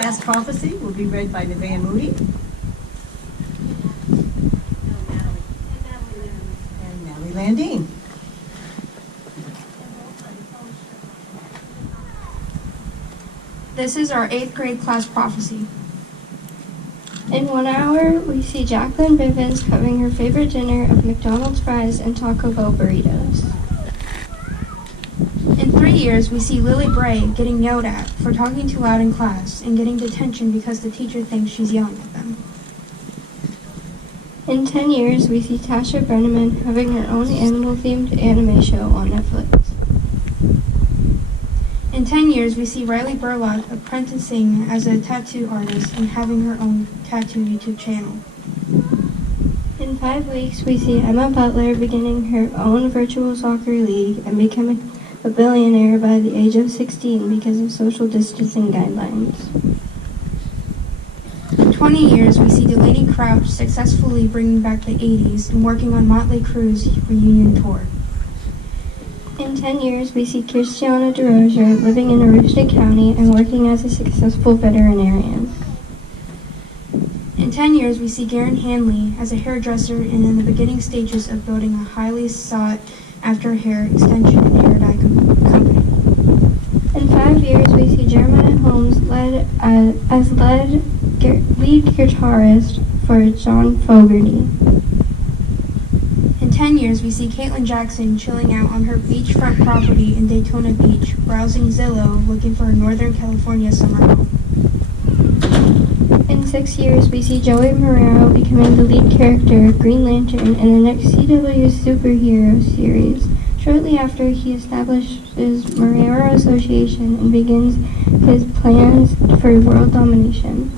class prophecy will be read by Nevaeh Moody and Natalie Landine. This is our 8th grade class prophecy. In 1 hour, we see Jacqueline Bivens having her favorite dinner of McDonald's fries and Taco Bell burritos. In 3 years, we see Lily Bray getting yelled at for talking too loud in class and getting detention because the teacher thinks she's yelling at them. In 10 years, we see Tasha Brenneman having her own animal-themed anime show on Netflix. In 10 years, we see Riley Burlott apprenticing as a tattoo artist and having her own tattoo YouTube channel. In 5 weeks, we see Emma Butler beginning her own virtual soccer league and becoming a billionaire by the age of 16 because of social distancing guidelines. In 20 years, we see Delaney Crouch successfully bringing back the 80s and working on Motley Crue's reunion tour. In 10 years, we see Christiana DeRozier living in Aroostook County and working as a successful veterinarian. In 10 years, we see Garen Hanley as a hairdresser and in the beginning stages of building a highly sought-after hair extension and hair dye company. In 5 years, we see Jeremiah Holmes as lead guitarist for John Fogerty. In 10 years, we see Caitlin Jackson chilling out on her beachfront property in Daytona Beach, browsing Zillow, looking for a Northern California summer home. In 6 years, we see Joey Marrero becoming the lead character of Green Lantern in the next CW superhero series, shortly after he establishes Marrero Association and begins his plans for world domination.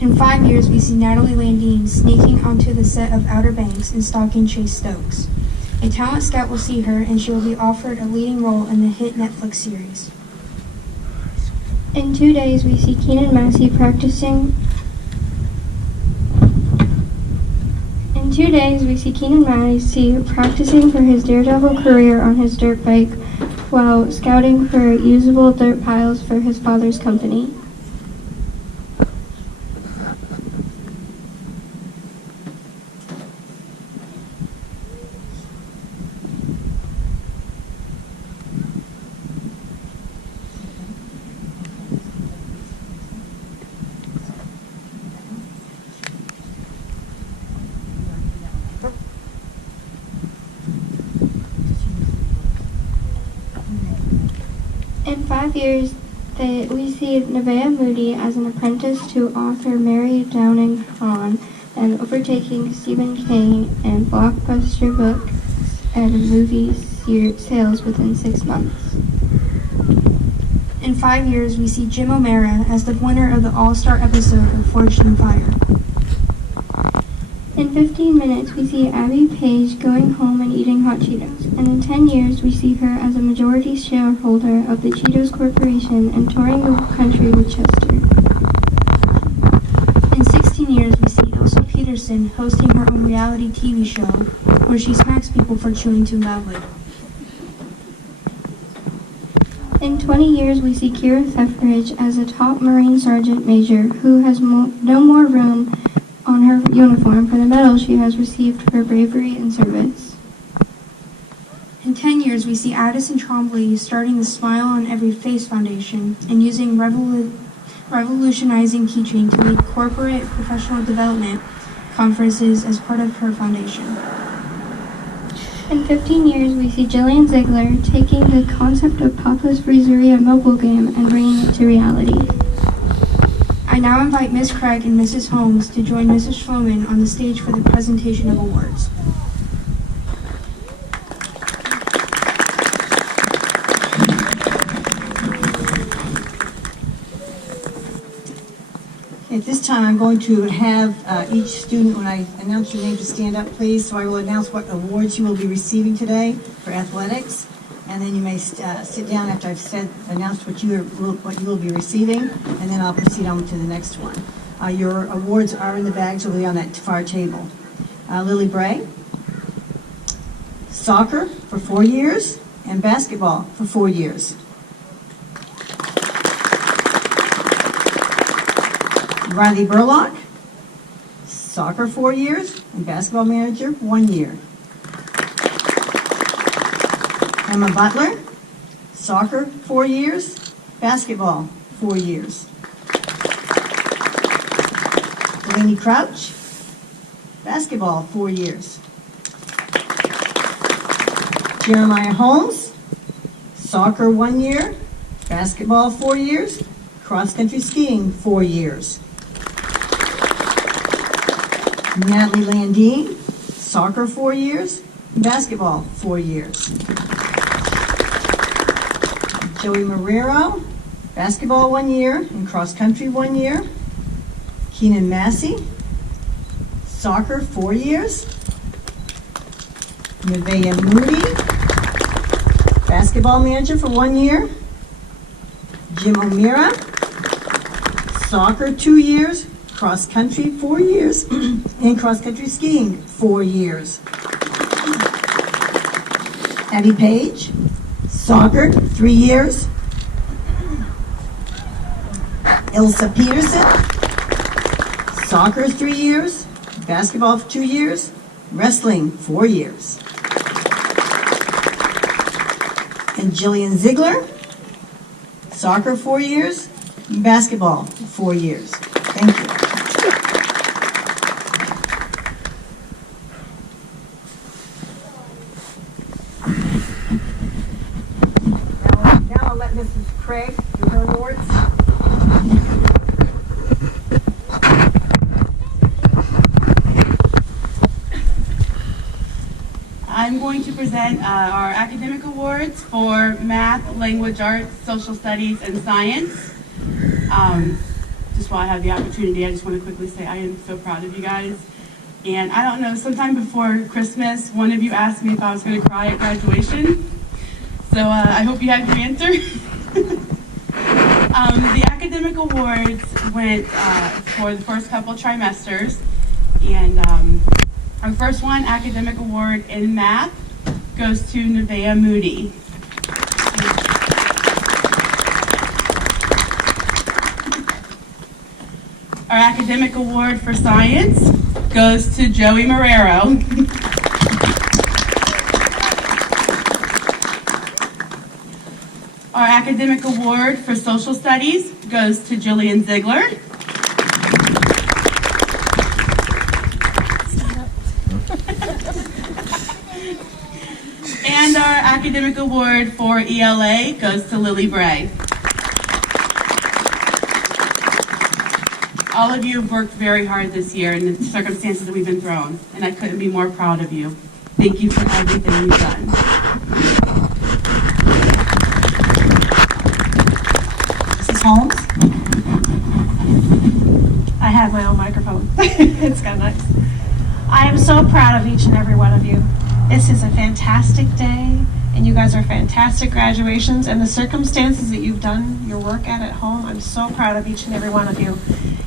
In 5 years, we see Natalie Landine sneaking onto the set of Outer Banks and stalking Chase Stokes. A talent scout will see her, and she will be offered a leading role in the hit Netflix series. In 2 days, we see Keenan Massey practicing. In 2 days, we see Keenan Massey practicing for his daredevil career on his dirt bike while scouting for usable dirt piles for his father's company. In 5 years, we see Nevaeh Moody as an apprentice to author Mary Downing Hahn and overtaking Stephen King in blockbuster books and movie sales within 6 months. In 5 years, we see Jim O'Mara as the winner of the All-Star episode of Forged in Fire. In 15 minutes, we see Abby Page going home and eating hot Cheetos. And in 10 years, we see her as a majority shareholder of the Cheetos Corporation and touring the country with Chester. In 16 years, we see Ilsa Peterson hosting her own reality TV show where she smacks people for chewing too loudly. In 20 years, we see Kira Thefridge as a top Marine Sergeant Major who has no more room on her uniform for the medal she has received for bravery and service. In 10 years, we see Addison Trombley starting the Smile on Every Face Foundation and using revolutionizing teaching to lead corporate professional development conferences as part of her foundation. In 15 years, we see Jillian Ziegler taking the concept of Papa's Freezeria mobile game and bringing it to reality. I now invite Ms. Craig and Mrs. Holmes to join Mrs. Schloman on the stage for the presentation of awards. At this time, I'm going to have each student, when I announce your name, to stand up, please. So I will announce what awards you will be receiving today for athletics, and then you may sit down after I've announced what you will be receiving, and then I'll proceed on to the next one. Your awards are in the bags over there on that far table. Lily Bray, soccer for 4 years, and basketball for 4 years. Riley Burlock, soccer 4 years, and basketball manager 1 year. Emma Butler, soccer 4 years, basketball 4 years. Delaney Crouch, basketball 4 years. Jeremiah Holmes, soccer 1 year, basketball 4 years, cross-country skiing 4 years. Natalie Landine, soccer 4 years, basketball 4 years. Joey Marrero, basketball 1 year and cross-country 1 year. Keenan Massey, soccer 4 years. Nevaeh Moody, basketball manager for 1 year. Jim O'Meara, soccer 2 years, cross-country 4 years, and cross-country skiing 4 years. Abby Page, soccer 3 years. Ilsa Peterson, soccer 3 years, basketball 2 years, wrestling 4 years. And Jillian Ziegler, soccer 4 years, basketball 4 years. Thank you. Now I'll let Mrs. Craig do her awards. I'm going to present our academic awards for math, language arts, social studies, and science. Just while I have the opportunity, I just want to quickly say I am so proud of you guys. And I don't know, sometime before Christmas, one of you asked me if I was going to cry at graduation. So I hope you have your answer. The academic awards went for the first couple trimesters. And our first one, academic award in math, goes to Nevaeh Moody. Our academic award for science goes to Joey Marrero. Our academic award for social studies goes to Jillian Ziegler. And our academic award for ELA goes to Lily Bray. All of you have worked very hard this year in the circumstances that we've been thrown, and I couldn't be more proud of you. Thank you for everything you've done. Mrs. Holmes? I have my own microphone. It's kind of nice. I am so proud of each and every one of you. This is a fantastic day, and you guys are fantastic graduations, and the circumstances that you've done your work at home, I'm so proud of each and every one of you.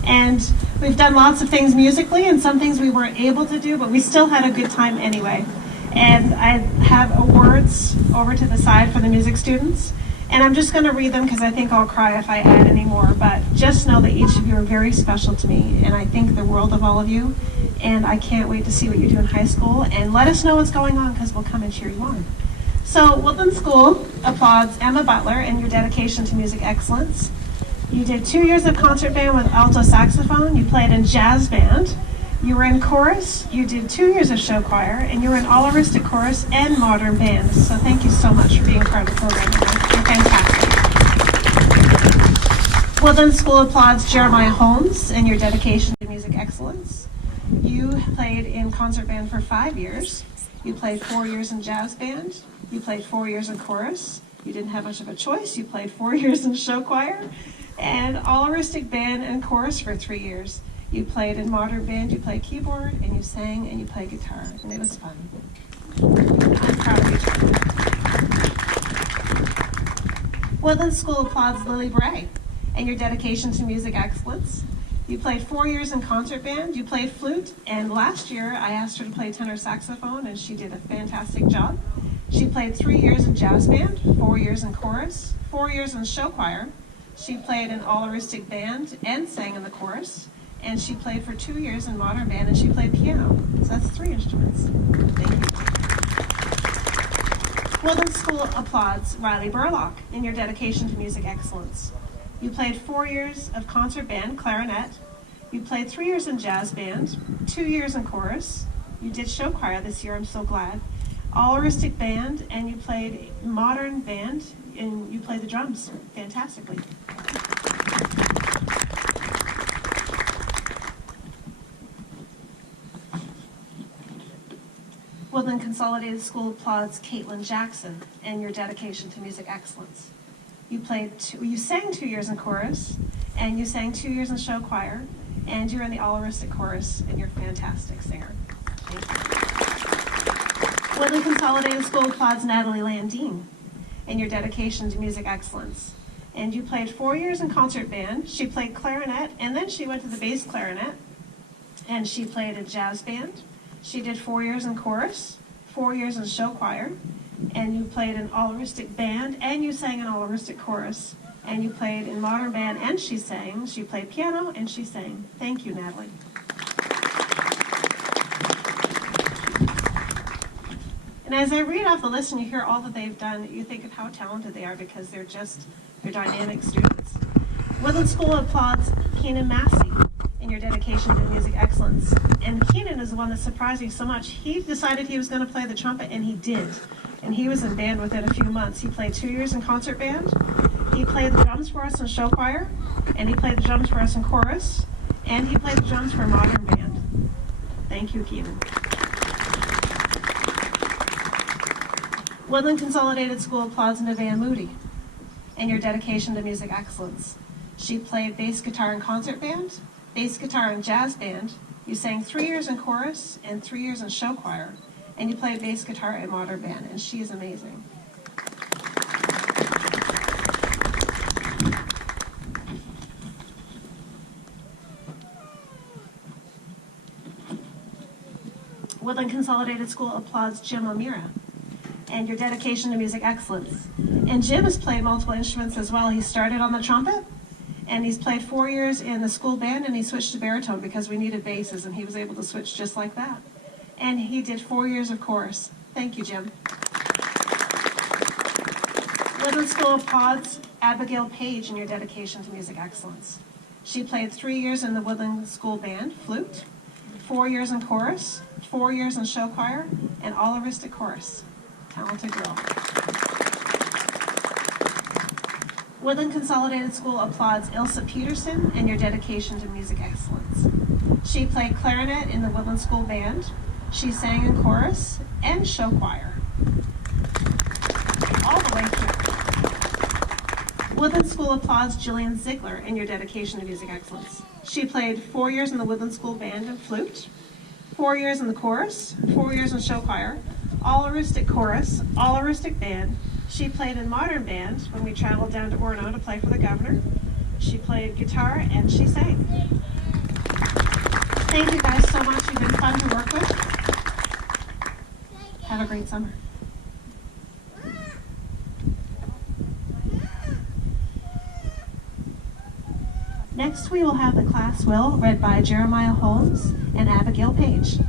And we've done lots of things musically, and some things we weren't able to do, but we still had a good time anyway. And I have awards over to the side for the music students, and I'm just going to read them because I think I'll cry if I add any more, but just know that each of you are very special to me, and I think the world of all of you. And I can't wait to see what you do in high school, and let us know what's going on because we'll come and cheer you on. So Woodland School applauds Emma Butler and your dedication to music excellence. You did 2 years of concert band with alto saxophone. You played in jazz band. You were in chorus. You did 2 years of show choir, and you were in all artistic chorus and modern band. So thank you so much for being part of the program. You're fantastic. Woodland School applauds Jeremiah Holmes and your dedication to music excellence. You played in concert band for 5 years. You played 4 years in jazz band. You played 4 years in chorus. You didn't have much of a choice. You played 4 years in show choir and all artistic band and chorus for 3 years. You played in modern band. You played keyboard and you sang and you played guitar, and it was fun. I'm proud of each of you. Woodland School applauds Lily Bray and your dedication to music excellence. You played 4 years in concert band, you played flute, and last year I asked her to play tenor saxophone, and she did a fantastic job. She played 3 years in jazz band, 4 years in chorus, 4 years in show choir, She played in all-aristic band and sang in the chorus. And she played for 2 years in modern band, and she played piano. So that's 3 instruments. Thank you. Woodland School applauds Riley Burlock in your dedication to music excellence. You played 4 years of concert band, clarinet. You played 3 years in jazz band, 2 years in chorus. You did show choir this year, I'm so glad. All-aristic band, and you played modern band, and you played the drums fantastically. Woodland Consolidated School applauds Caitlin Jackson and your dedication to music excellence. You sang 2 years in chorus, and you sang 2 years in show choir, and you're in the all-aristic chorus, and you're a fantastic singer. Thank you. Woodland Consolidated School applauds Natalie Landine and your dedication to music excellence. And you played 4 years in concert band. She played clarinet, and then she went to the bass clarinet, and she played a jazz band. She did 4 years in chorus, 4 years in show choir, and you played in all-aristic band, and you sang in all-aristic chorus, and you played in modern band, and she sang. She played piano, and she sang. Thank you, Natalie. And as I read off the list and you hear all that they've done, you think of how talented they are because they're dynamic students. Woodland School applauds Keenan Massey in your dedication to music excellence. And Keenan is the one that surprised me so much. He decided he was going to play the trumpet, and he did. And he was in band within a few months. He played 2 years in concert band. He played the drums for us in show choir, and he played the drums for us in chorus, and he played the drums for modern band. Thank you, Keenan. Woodland Consolidated School applauds Nevaeh Moody and your dedication to music excellence. She played bass guitar in concert band, bass guitar in jazz band. You sang 3 years in chorus and 3 years in show choir, and you played bass guitar in modern band, and she is amazing. Woodland Consolidated School applauds Jim O'Meara and your dedication to music excellence. And Jim has played multiple instruments as well. He started on the trumpet, and he's played 4 years in the school band, and he switched to baritone because we needed basses, and he was able to switch just like that. And he did 4 years of chorus. Thank you, Jim. Woodland School applauds Abigail Page in your dedication to music excellence. She played 3 years in the Woodland School band, flute, 4 years in chorus, 4 years in show choir, and all-aristic chorus. Talented girl. Woodland Consolidated School applauds Ilsa Peterson and your dedication to music excellence. She played clarinet in the Woodland School band. She sang in chorus and show choir. All the way through. Woodland School applauds Jillian Ziegler and your dedication to music excellence. She played 4 years in the Woodland School band and flute, 4 years in the chorus, 4 years in show choir, all-aristic chorus, all-aristic band. She played in modern band when we traveled down to Orono to play for the governor. She played guitar and she sang. Thank you guys so much. You've been fun to work with. Have a great summer. Next, we will have the class will read by Jeremiah Holmes and Abigail Page.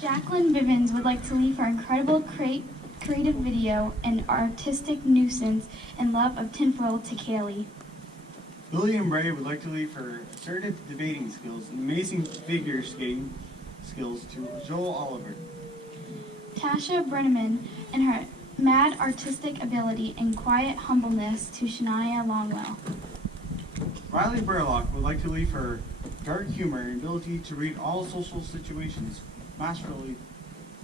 Jacqueline Bivens would like to leave her incredible creative video and artistic nuisance and love of tinfoil to Kaylee. Lillian Bray would like to leave her assertive debating skills and amazing figure skating skills to Joel Oliver. Tasha Brenneman and her mad artistic ability and quiet humbleness to Shania Longwell. Riley Burlock would like to leave her dark humor and ability to read all social situations masterfully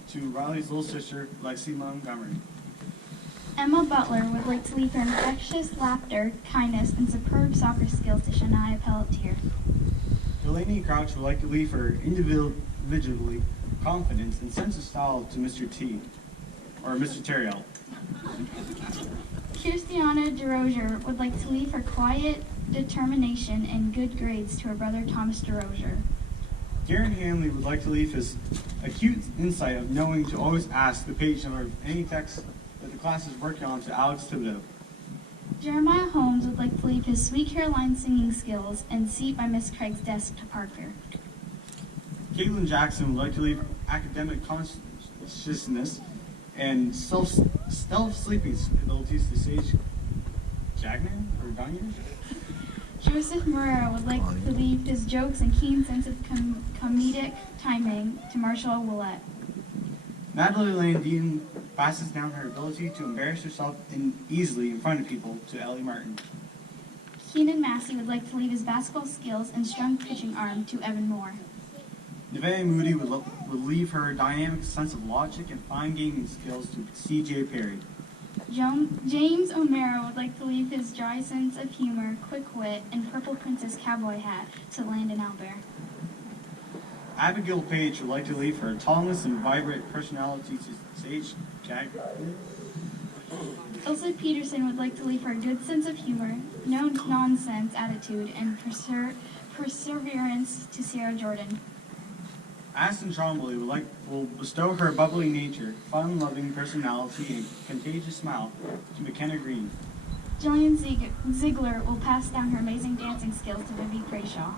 to Riley's little sister, Lexi Montgomery. Emma Butler would like to leave her infectious laughter, kindness, and superb soccer skills to Shania Pelletier. Delaney Crouch would like to leave her individually confidence and sense of style to Mr. T, or Mr. Terriel. Christiana DeRozier would like to leave her quiet determination and good grades to her brother Thomas DeRozier. Garen Hanley would like to leave his acute insight of knowing to always ask the page number of any text that the class is working on to Alex Thibodeau. Jeremiah Holmes would like to leave his Sweet Caroline singing skills and seat by Miss Craig's desk to Parker. Caitlin Jackson would like to leave academic consciousness and stealth sleeping abilities to Sage Jagnan or Gagnon. Joseph Moreira would like to leave his jokes and keen sense of comedic timing to Marshall Willett. Natalie Landine passes down her ability to embarrass herself easily in front of people to Ellie Martin. Keenan Massey would like to leave his basketball skills and strong pitching arm to Evan Moore. Nevaeh Moody would leave her dynamic sense of logic and fine gaming skills to C.J. Perry. James O'Mara would like to leave his dry sense of humor, quick wit, and purple princess cowboy hat to Landon Albert. Abigail Page would like to leave her tallness and vibrant personality to Sage Jagnan. Ilsa Peterson would like to leave her good sense of humor, no nonsense attitude, and perseverance to Sarah Jordan. Aston Trombley will bestow her bubbly nature, fun-loving personality, and contagious smile to McKenna Green. Jillian Ziegler will pass down her amazing dancing skills to Vivi Brayshaw.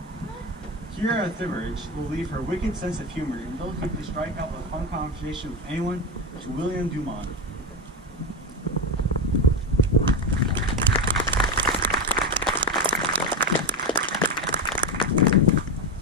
Kira Thiberge will leave her wicked sense of humor and ability to strike out with a fun conversation with anyone to William Dumont.